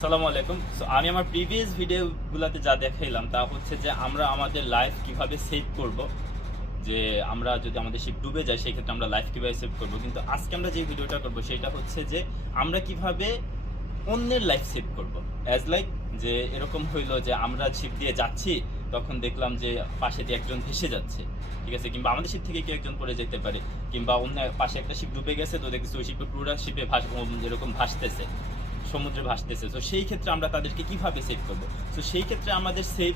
আসসালামু আলাইকুম। সো আমি আমার প্রিভিয়াস ভিডিওগুলোতে যা দেখাইলাম তা হচ্ছে যে আমরা আমাদের লাইফ কিভাবে সেভ করব, যে আমরা যদি আমাদের শিপ ডুবে যায় সেই ক্ষেত্রে আমরা লাইফ কিভাবে সেভ করব। কিন্তু আজকে আমরা যে ভিডিওটা করব সেটা হচ্ছে যে আমরা কিভাবে অন্যের লাইফ সেভ করব। অ্যাজ লাইক যে এরকম হইলো যে আমরা শিপ দিয়ে যাচ্ছি, তখন দেখলাম যে পাশে দিয়ে একজন ভেসে যাচ্ছে, ঠিক আছে, কিংবা আমাদের শিপ থেকে কেউ একজন পড়ে যেতে পারে, কিংবা অন্য পাশে একটা শিপ ডুবে গেছে, তো দেখতেছি ওই শিপে পুরো শিপে এরকম ভাসতেছে, সমুদ্রে ভাসতেছে। তো সেই ক্ষেত্রে আমরা তাদেরকে কিভাবে সেভ করব। তো সেই ক্ষেত্রে আমাদের সেভ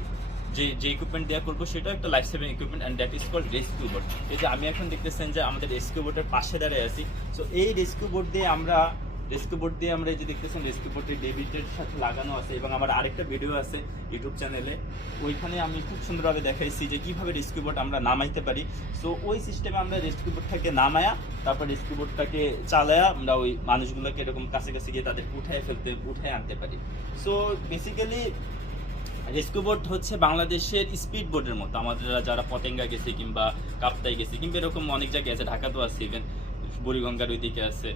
যে ইকুইপমেন্ট দেওয়া করবো সেটাও একটা life saving equipment, and that is called rescue boat. এই যে আমি এখন দেখতেছেন যে আমাদের রেস্কিউ বোটের পাশে দাঁড়িয়ে আছি। সো এই রেস্কিউ বোট দিয়ে আমরা এই যে দেখতেছেন রেস্কিউ বোটটি ডেভিডের সাথে লাগানো আছে, এবং আমার আরেকটা ভিডিও আছে ইউটিউব চ্যানেলে, ওইখানে আমি খুব সুন্দরভাবে দেখাইছি যে কিভাবে রেস্কিউ বোট আমরা নামাইতে পারি। সো ওই সিস্টেমে আমরা রেস্কিউ বোটটাকে নামায়া তারপর রেস্কিউ বোটটাকে চালায়া আমরা ওই মানুষগুলোকে এরকম কাছে কাছে গিয়ে তাদের উঠায় আনতে পারি। সো বেসিক্যালি রেস্কিউ বোট হচ্ছে বাংলাদেশের স্পিড বোটের মতো। আমাদের যারা পতেঙ্গা গেছে কিংবা কাপ্তাই গেছে কিংবা এরকম অনেক জায়গায় আছে, ঢাকাতেও আছে, ইভেন বুড়িগঙ্গার ওই দিকে আছে,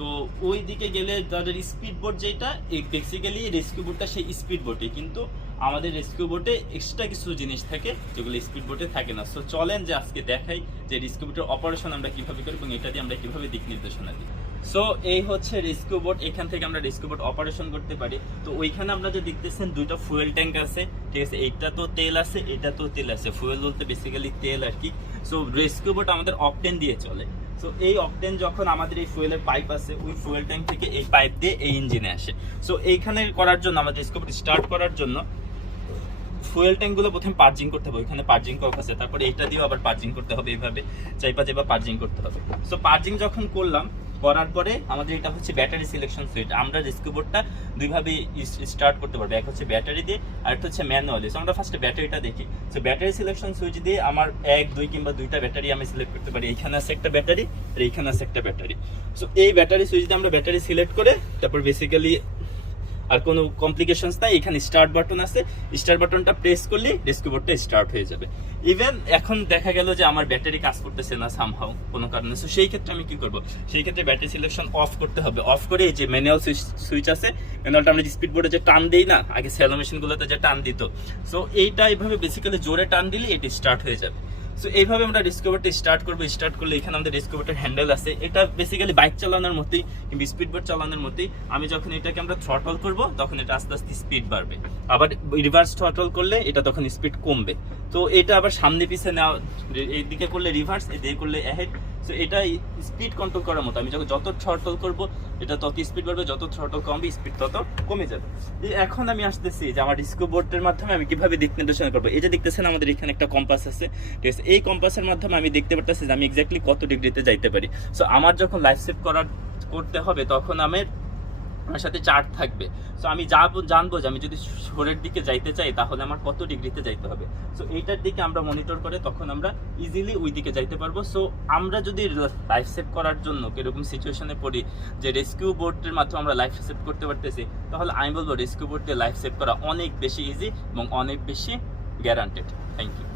তো ওই দিকে গেলে তাদের স্পিড বোট যেটা, এই বেসিক্যালি রেস্কিউ বোটটা সেই স্পিড বোটে, কিন্তু আমাদের রেস্কিউ বোটে এক্সট্রা কিছু জিনিস থাকে যেগুলো স্পিড বোটে থাকে না। সো চলেন যে আজকে দেখাই যে রেস্কিউ বোটের অপারেশন আমরা কিভাবে করি এবং এটা দিয়ে আমরা কিভাবে দিক নির্দেশনা দিই। সো এই হচ্ছে রেস্কিউ বোট, এখান থেকে আমরা রেস্কিউ বোট অপারেশন করতে পারি। তো ওইখানে আমরা যে দেখতেছেন দুইটা ফুয়েল ট্যাঙ্ক আছে, ঠিক আছে, এইটা তো তেল আছে, এটা তো তেল আছে, ফুয়েল বলতে বেসিক্যালি তেল আর কি। সো রেস্কিউ বোট আমাদের অকটেন দিয়ে চলে। সো এই অকটেন যখন আমাদের এই ফুয়েলের পাইপ আছে, ওই ফুয়েল ট্যাঙ্ক থেকে এই পাইপ দিয়ে এই ইঞ্জিনে আসে। সো এইখানে করার জন্য আমাদের রেস্কিউ বোট স্টার্ট করার জন্য ফুয়েল ট্যাঙ্কগুলো প্রথমে পার্জিং করতে হবে, ওইখানে পার্জিং কক আছে, তারপরে এইটা দিয়েও আবার পার্জিং করতে হবে, এইভাবে চাইপা পার্জিং করতে হবে। সো পার্জিং যখন করার পরে আমাদের এটা হচ্ছে ব্যাটারি সিলেকশন সুইচ। আমরা রেস্কিউ বোটটা দুইভাবে স্টার্ট করতে পারবো, এক হচ্ছে ব্যাটারি দিয়ে আর একটা হচ্ছে ম্যানুয়ালি। সো আমরা ফার্স্টে ব্যাটারিটা দেখি। সো ব্যাটারি সিলেকশন সুইচ দিয়ে আমার এক দুই কিংবা দুইটা ব্যাটারি আমি সিলেক্ট করতে পারি। এইখানে আছে একটা ব্যাটারি আর এইখানে আছে একটা ব্যাটারি। সো এই ব্যাটারি সুইচ দিয়ে আমরা ব্যাটারি সিলেক্ট করে তারপর বেসিক্যালি আর কোনো কমপ্লিকেশনস নাই, এখানে স্টার্ট বাটন আছে, স্টার্ট বাটনটা প্রেস করলে রেস্কিউ বোটটা স্টার্ট হয়ে যাবে। ইভেন এখন দেখা গেল যে আমার ব্যাটারি কাজ করতেছে না সামহাউ কোনো কারণে, সো সেই ক্ষেত্রে আমি কি করব, সেই ক্ষেত্রে ব্যাটারি সিলেকশন অফ করতে হবে। অফ করে এই যে ম্যানুয়াল সুইচ আছে, ম্যানুয়ালটা আমরা স্পিড বোর্ডে যে টান দিই না, আগে সেলো মেশিনগুলোতে যে টান দিত, সো এইটা এইভাবে বেসিক্যালি জোরে টান দিলে এটি স্টার্ট হয়ে যাবে। সো এইভাবে আমরা রেস্কিউ বোটটা স্টার্ট করবো। স্টার্ট করলে এখানে আমাদের রেস্কিউ বোটের হ্যান্ডেল আছে, এটা বেসিক্যালি বাইক চালানোর মতোই কিংবা স্পিড বোট চালানোর মতোই। আমি যখন এটাকে আমরা থ্রটল করব তখন এটা আস্তে আস্তে স্পিড বাড়বে, আবার রিভার্স থ্রটল করলে এটা তখন স্পিড কমবে। তো এটা আবার সামনে পিছে নেওয়া, এইদিকে করলে রিভার্স, এদিকে করলে অ্যাহেড। সো এটা স্পিড কন্ট্রোল করার মতো। আমি যখন যত থ্রটল করব এটা তত স্পিড বাড়বে, যত থ্রটল কমবে স্পিড তত কমে যাবে। এখন আমি আসতেছি যে আমার রেস্কিউ বোটের মাধ্যমে আমি কিভাবে দিক নির্দেশনা করবো। এই যে দেখতেছেন আমাদের এখানে একটা কম্পাস আছে, ঠিক আছে, এই কম্পাসের মাধ্যমে আমি দেখতে পারতেছি যে আমি এক্স্যাক্টলি কত ডিগ্রিতে যাইতে পারি। সো আমার যখন লাইফ সেভ করতে হবে তখন আমার সাথে চার্ট থাকবে। সো আমি জানবো যে আমি যদি শহরের দিকে যাইতে চাই তাহলে আমার কত ডিগ্রিতে যাইতে হবে। সো এইটার দিকে আমরা মনিটর করে তখন আমরা ইজিলি ওই দিকে যাইতে পারবো। সো আমরা যদি লাইফ সেভ করার জন্য কিরকম সিচুয়েশনে পড়ি যে রেস্কিউ বোটের মাধ্যমে আমরা লাইফ সেভ করতে পারতেছি, তাহলে আমি বলবো রেস্কিউ বোট দিয়ে লাইফ সেভ করা অনেক বেশি ইজি এবং অনেক বেশি গ্যারান্টেড। Thank you.